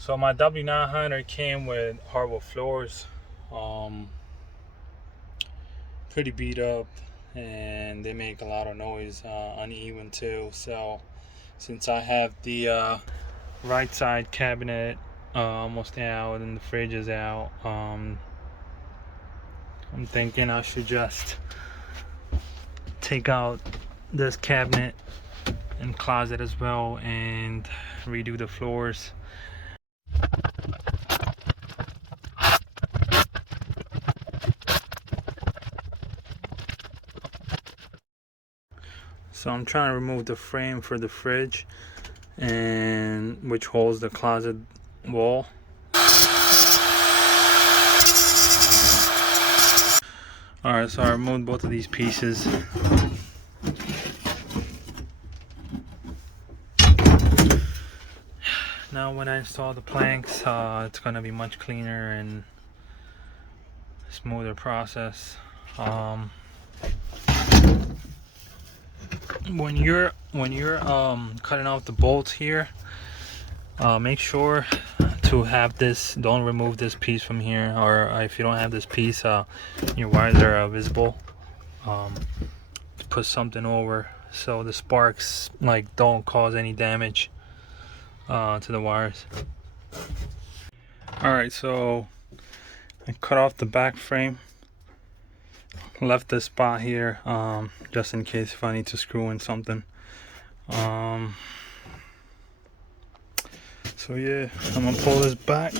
So my W900 came with hardwood floors, pretty beat up, and they make a lot of noise, uneven too. So since I have the right side cabinet almost out and the fridge is out, I'm thinking I should just take out this cabinet and closet as well and redo the floors. So I'm trying to remove the frame for the fridge, and which holds the closet wall. Alright, so I removed both of these pieces. Now when I install the planks, it's gonna be much cleaner and smoother process. When you're cutting out the bolts here, make sure to have this, don't remove this piece from here, or if you don't have this piece, your wires are visible. Put something over so the sparks like don't cause any damage to the wires. Alright, so I cut off the back frame, left this spot here just in case if I need to screw in something. So yeah, I'm gonna pull this back.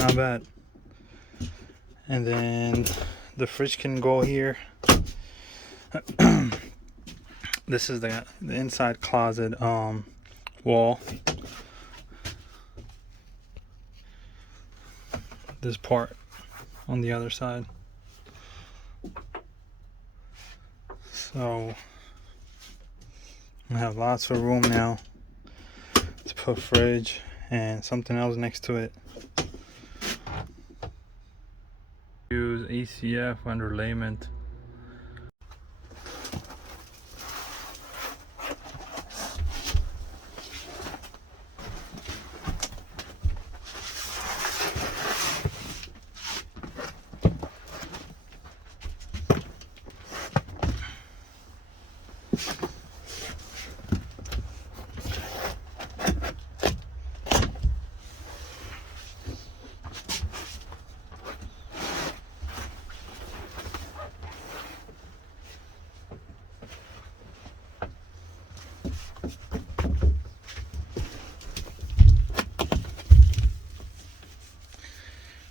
Not bad. And then the fridge can go here. This is the inside closet wall. This part on the other side. So I have lots of room now to put fridge and something else next to it. Use ACF underlayment.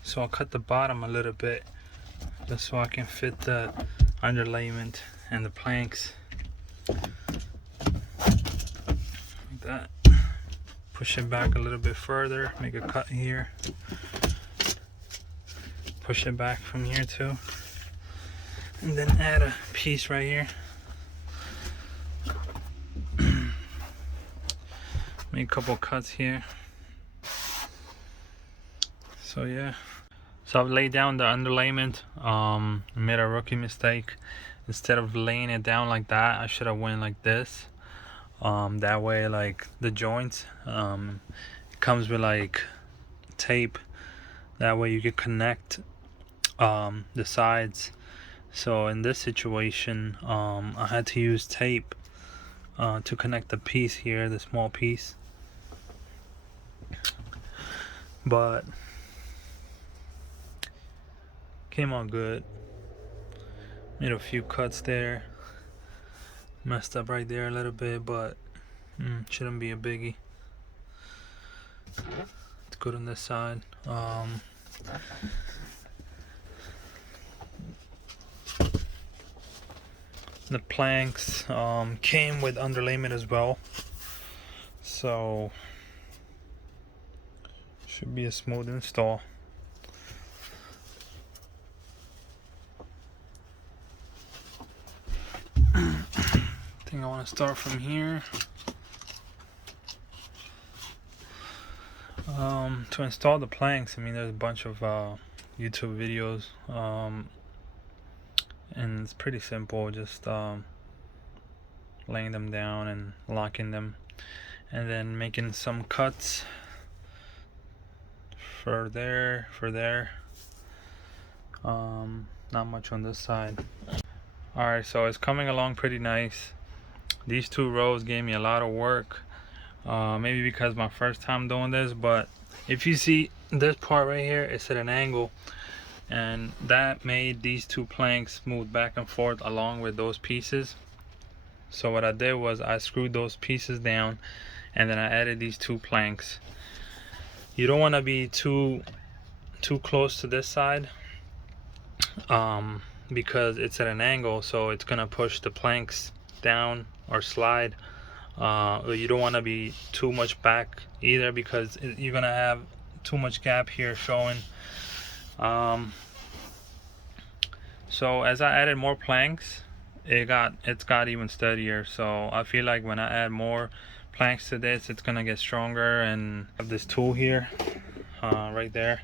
So I'll cut the bottom a little bit just so I can fit the underlayment and the planks like that. Push it back a little bit further, make a cut here, push it back from here too, and then add a piece right here. Make a couple cuts here. So yeah, so I've laid down the underlayment. Made a rookie mistake. Instead of laying it down like that, I should have went like this. That way, like the joints, it comes with like tape. That way you can connect the sides. So in this situation, I had to use tape to connect the piece here, the small piece. But came out good. Made a few cuts there. Messed up right there a little bit, but shouldn't be a biggie. It's good on this side. The planks came with underlayment as well, so should be a smooth install. I think I want to start from here. To install the planks, I mean, there's a bunch of YouTube videos. and it's pretty simple, just laying them down and locking them, and then making some cuts for there, not much on this side. Alright, so it's coming along pretty nice. These 2 rows gave me a lot of work, maybe because my first time doing this, but if you see this part right here, it's at an angle, and that made these 2 planks move back and forth along with those pieces. So what I did was I screwed those pieces down, and then I added these 2 planks. You don't want to be too close to this side, because it's at an angle, so it's gonna push the planks down or slide. You don't want to be too much back either, because you're gonna have too much gap here showing. So as I added more planks, it's got even steadier. So I feel like when I add more planks to this, it's gonna get stronger. And I have this tool here, right there.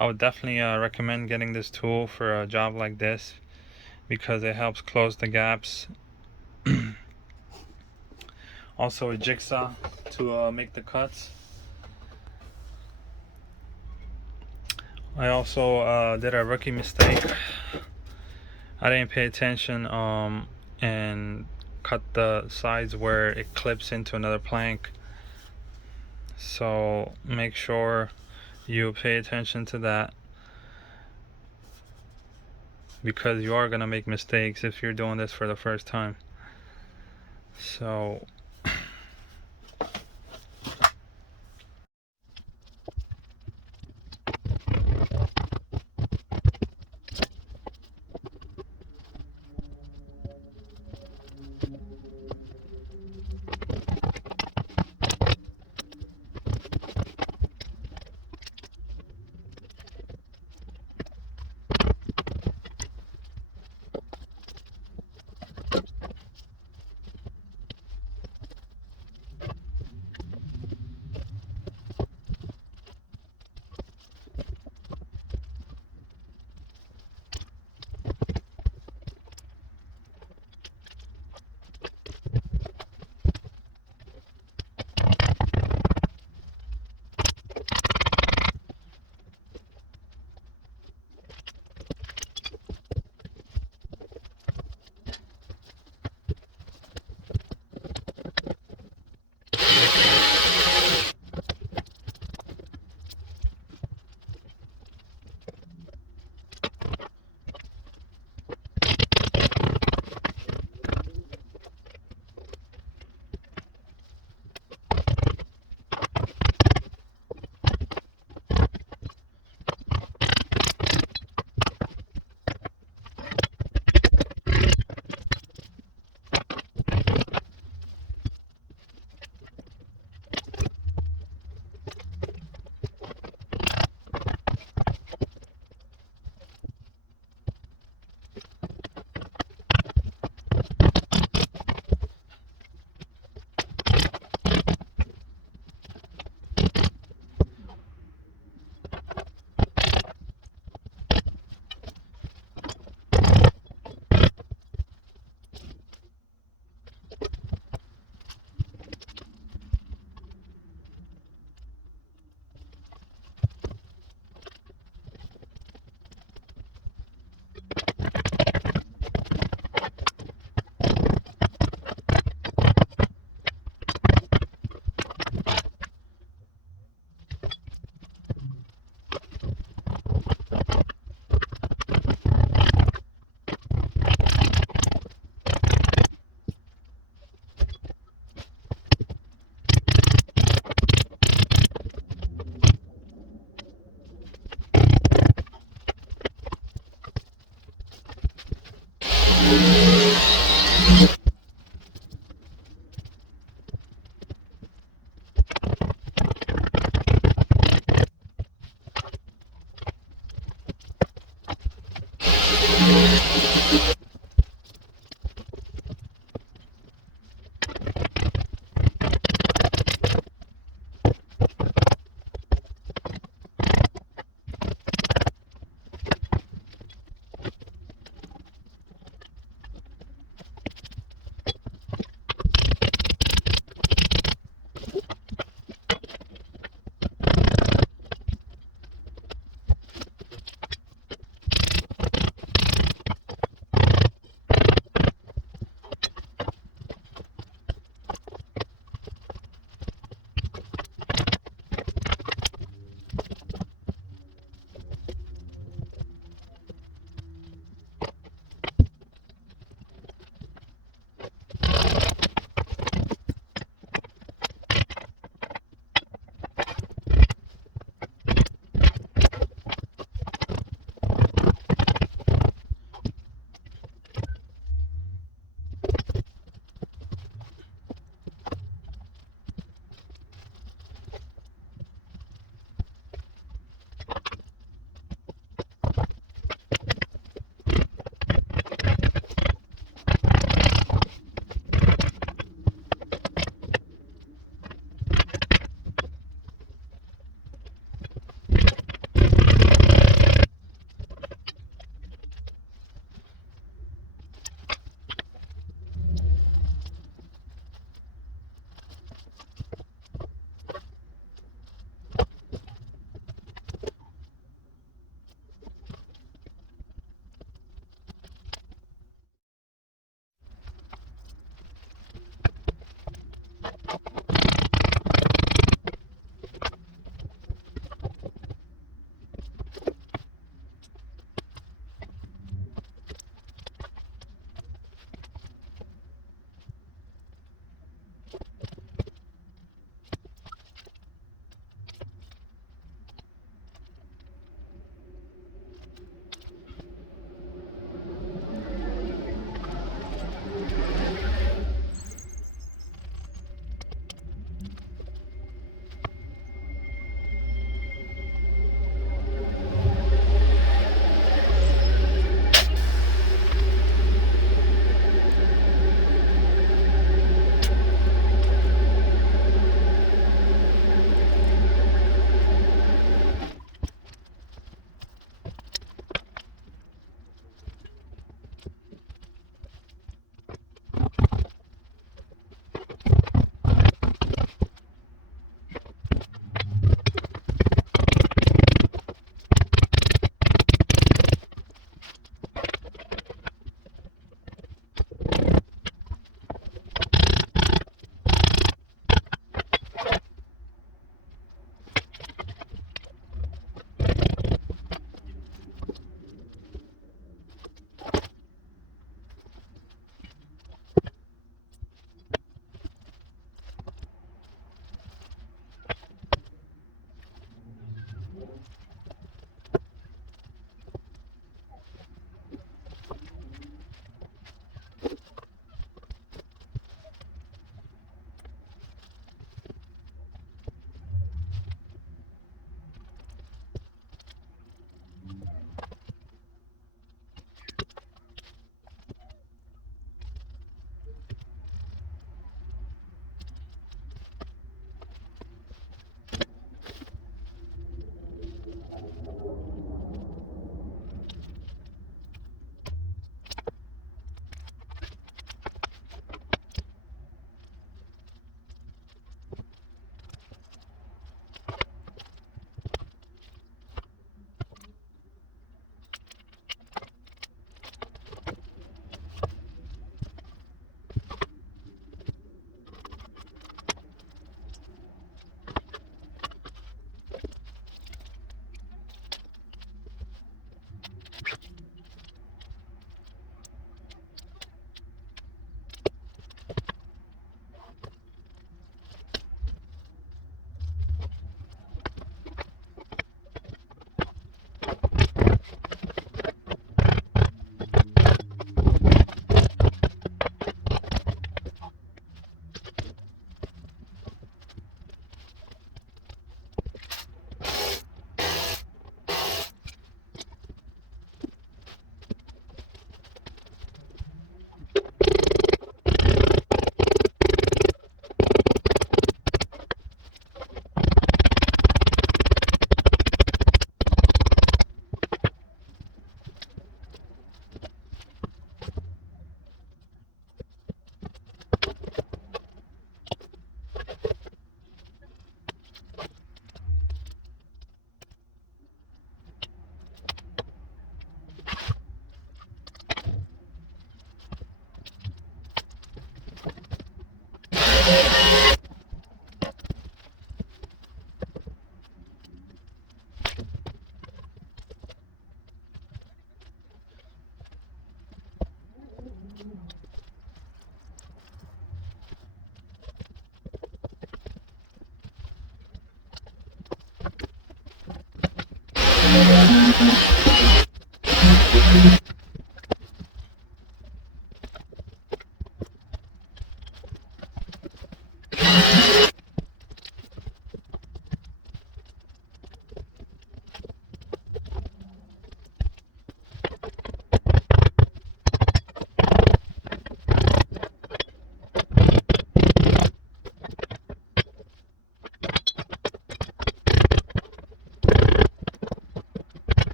I would definitely recommend getting this tool for a job like this, because it helps close the gaps. Also a jigsaw to make the cuts. I also did a rookie mistake. I didn't pay attention and cut the sides where it clips into another plank. So make sure you pay attention to that, because you are gonna make mistakes if you're doing this for the first time. So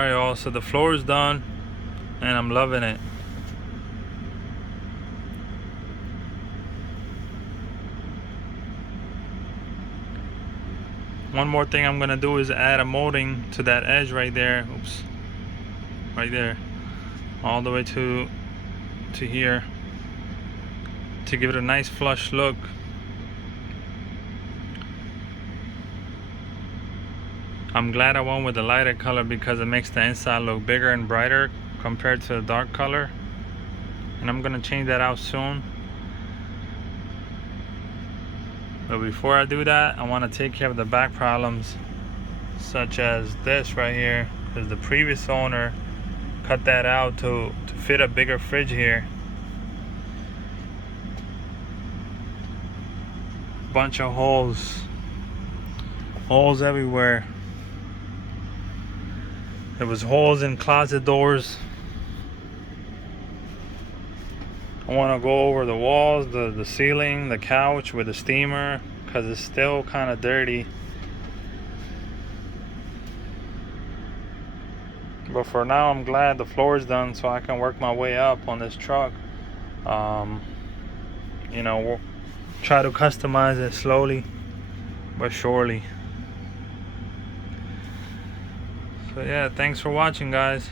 Alright y'all, so the floor is done and I'm loving it. One more thing I'm gonna do is add a molding to that edge right there. Oops. Right there. All the way to here, to give it a nice flush look. I'm glad I went with the lighter color because it makes the inside look bigger and brighter compared to the dark color. And I'm gonna change that out soon. But before I do that, I want to take care of the back problems, such as this right here, because the previous owner cut that out to fit a bigger fridge here. Bunch of holes everywhere. There was holes in closet doors. I want to go over the walls, the ceiling, the couch with the steamer, because it's still kind of dirty. But for now, I'm glad the floor is done so I can work my way up on this truck. You know, we'll try to customize it slowly but surely. So yeah, thanks for watching, guys.